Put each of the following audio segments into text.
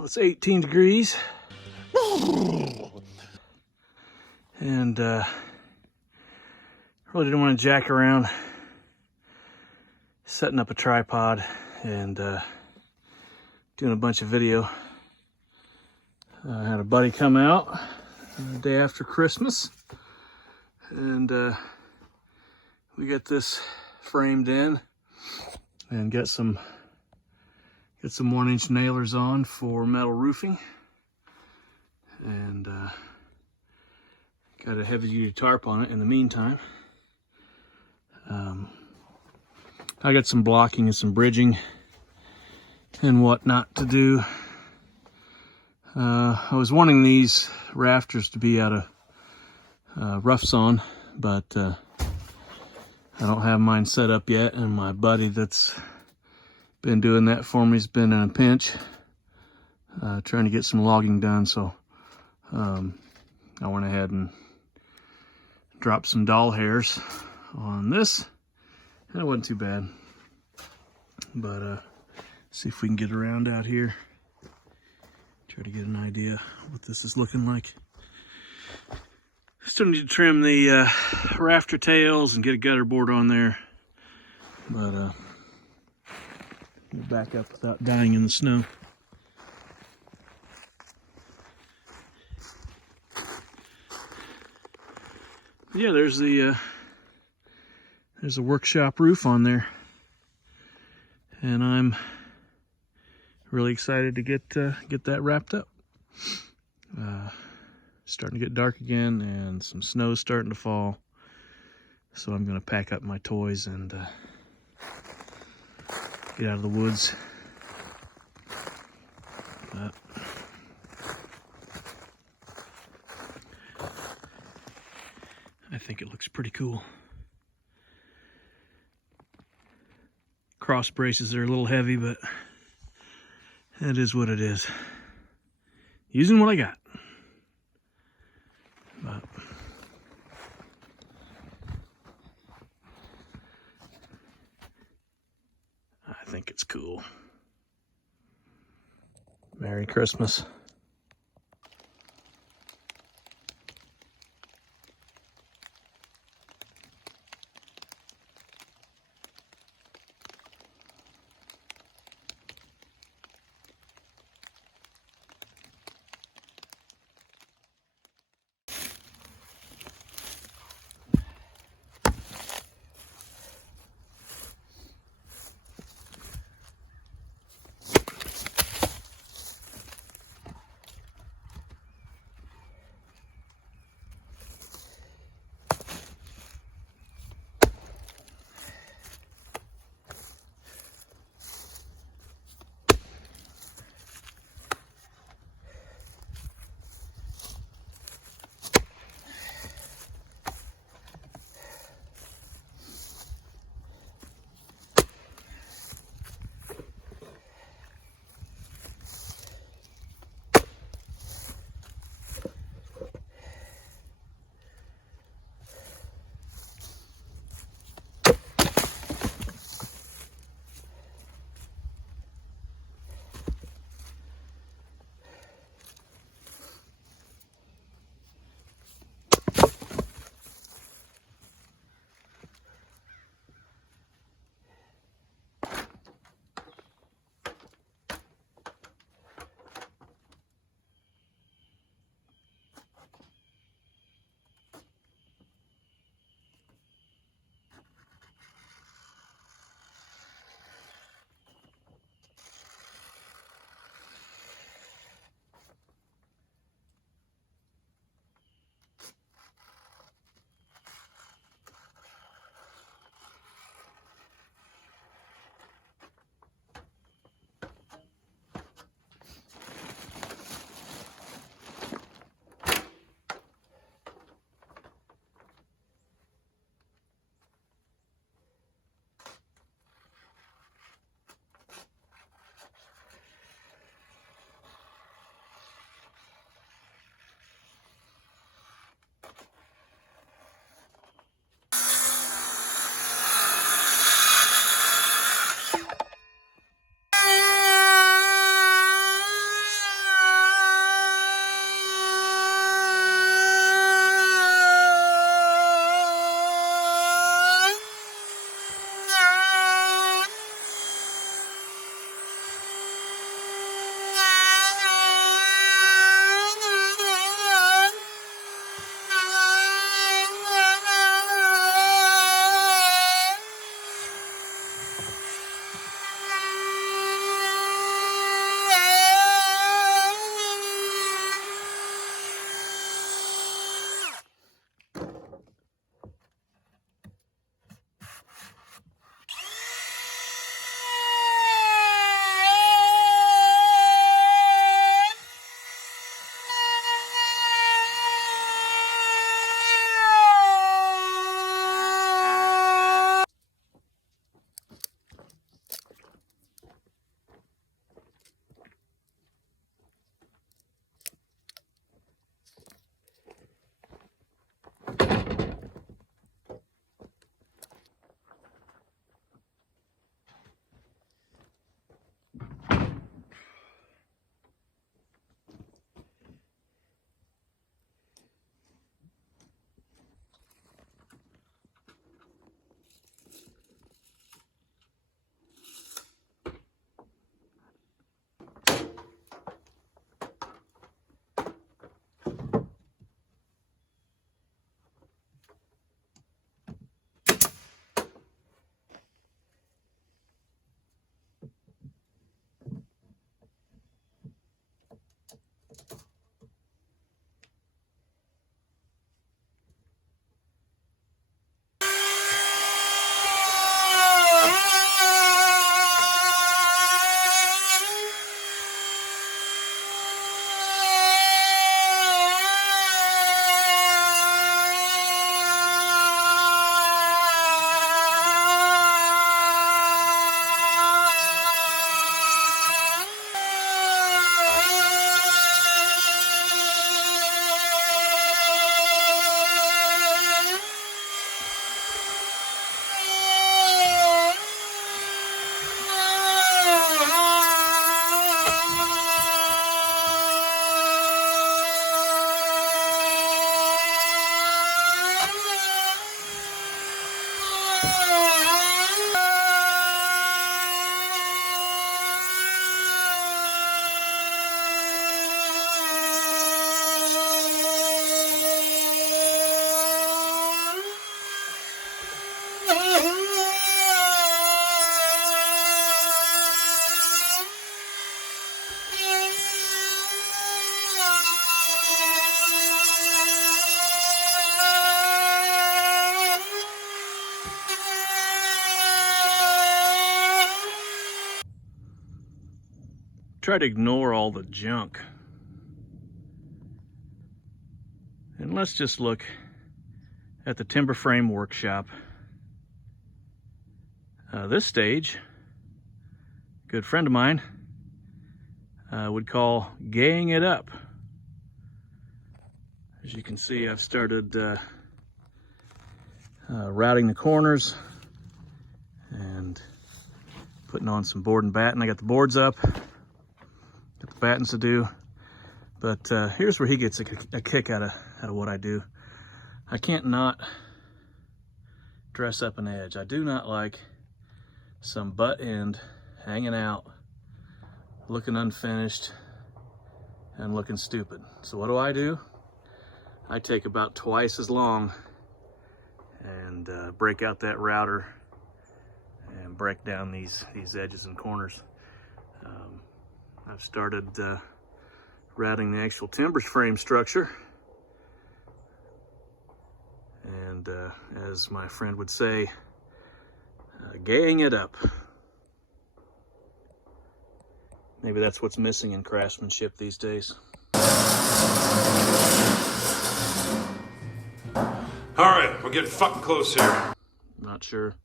Well, it's 18 degrees. And really didn't want to jack around setting up a tripod and doing a bunch of video. I had a buddy come out the day after Christmas, and we got this framed in and got some 1-inch nailers on for metal roofing, and got a heavy-duty tarp on it in the meantime. I got some blocking and some bridging and whatnot to do. I was wanting these rafters to be out of rough sawn, but I don't have mine set up yet, and my buddy that's been doing that for me has been in a pinch, trying to get some logging done. So I went ahead and dropped some doll hairs on this, and it wasn't too bad. But see if we can get around out here, try to get an idea what this is looking like. Still need to trim the rafter tails and get a gutter board on there, but we'll back up without dying in the snow. Yeah, there's a workshop roof on there, and I'm really excited to get that wrapped up. Starting to get dark again, and some snow's starting to fall, so I'm gonna pack up my toys and get out of the woods. But I think it looks pretty cool. Cross braces are a little heavy, but that is what it is. Using what I got. But I think it's cool. Merry Christmas. try to ignore all the junk. And let's just look at the timber frame workshop. This stage, a good friend of mine would call gaying it up. As you can see, I've started routing the corners and putting on some board and batten. I got the boards up, got the battens to do, but here's where he gets a kick out of what I do. I can't not dress up an edge. I do not like some butt end hanging out, looking unfinished and looking stupid. So what do? I take about twice as long and break out that router and break down these edges and corners. I've started routing the actual timber frame structure, and as my friend would say, gaying it up. Maybe that's what's missing in craftsmanship these days. All right, we're getting fucking close here. Not sure.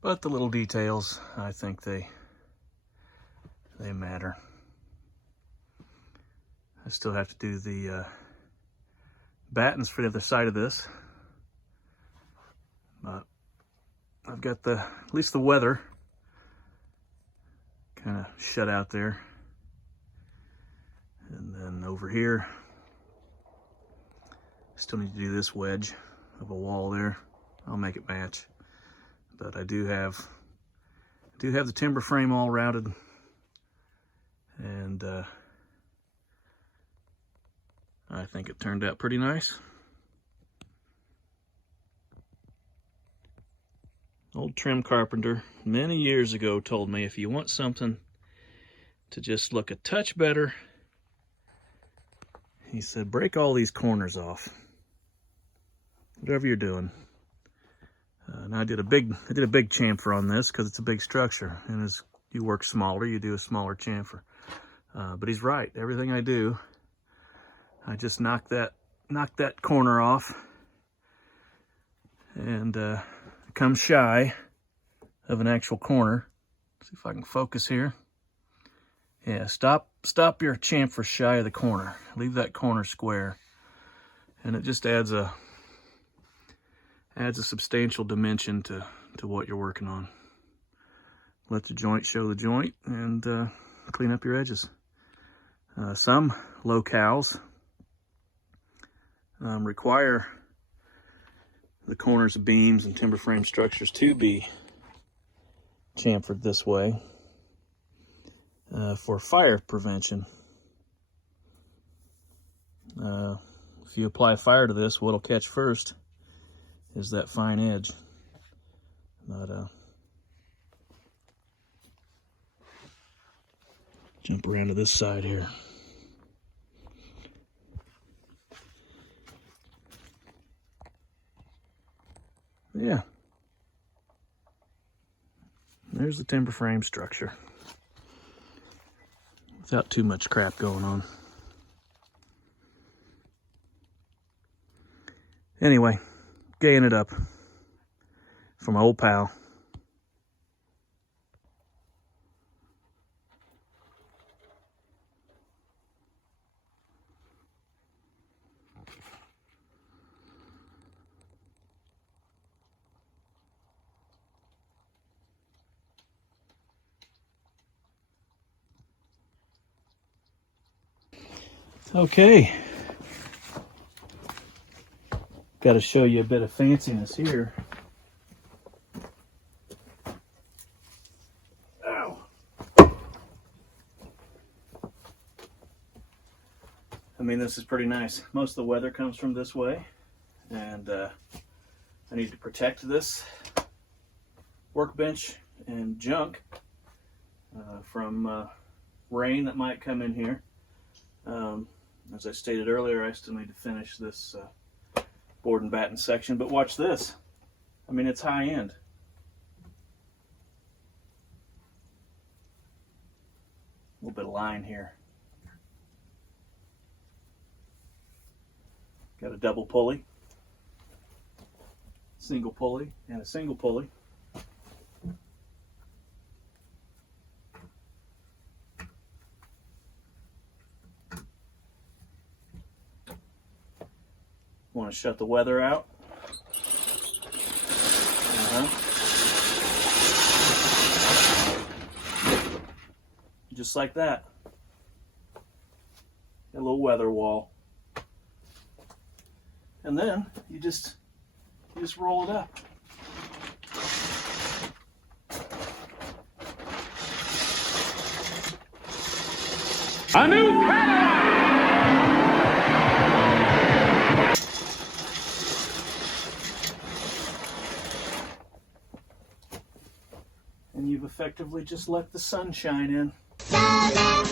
But the little details, I think they matter. I still have to do the battens for the other side of this, but I've got at least the weather kind of shut out there. And then over here, still need to do this wedge of a wall there. I'll make it match, but I do have the timber frame all routed, and I think it turned out pretty nice. Old trim carpenter many years ago told me, if you want something to just look a touch better, he said, break all these corners off, whatever you're doing. And I did a big chamfer on this because it's a big structure, and as you work smaller, you do a smaller chamfer. But he's right. Everything I do, I just knock that corner off, and come shy of an actual corner. See if I can focus here. Yeah, stop your chamfer shy of the corner. Leave that corner square, and it just adds a substantial dimension to what you're working on. Let the joint show the joint, and clean up your edges. Some locales require the corners of beams and timber frame structures to be chamfered this way for fire prevention. If you apply fire to this, what'll catch first is that fine edge. But jump around to this side here. Yeah, there's the timber frame structure without too much crap going on. Anyway, gaying it up for my old pal. Okay, got to show you a bit of fanciness here. Ow. I mean, this is pretty nice. Most of the weather comes from this way, and I need to protect this workbench and junk from rain that might come in here. As I stated earlier, I still need to finish this board and batten section, but watch this. I mean, it's high end. A little bit of line here. Got a double pulley, single pulley, and a single pulley. Want to shut the weather out. Just like that. A little weather wall. And then you just roll it up. A new Cadillac! And you've effectively just let the sun shine in. So let the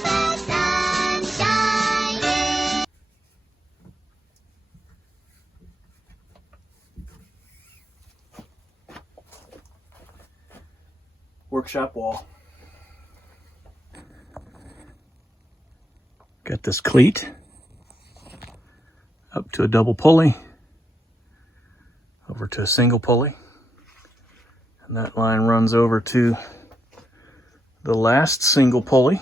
sun shine in. Workshop wall. Got this cleat up to a double pulley, over to a single pulley, and that line runs over to the last single pulley.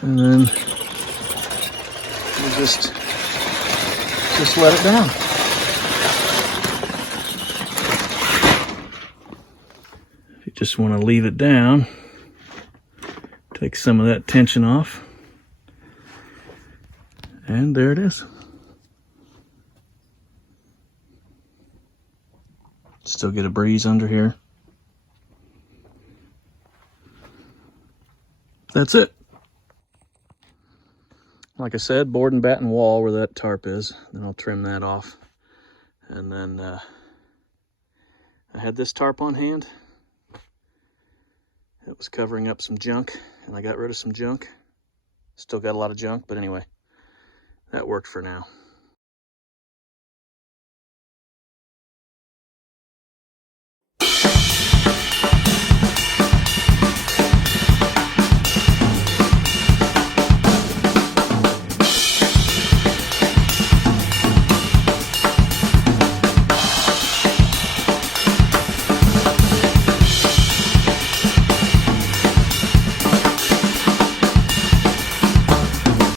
And then you just let it down. If you just want to leave it down, take some of that tension off, and there it is. Still get a breeze under here. That's it. Like I said, board and batten wall where that tarp is. Then I'll trim that off. And then I had this tarp on hand. It was covering up some junk, and I got rid of some junk. Still got a lot of junk, but anyway, that worked for now.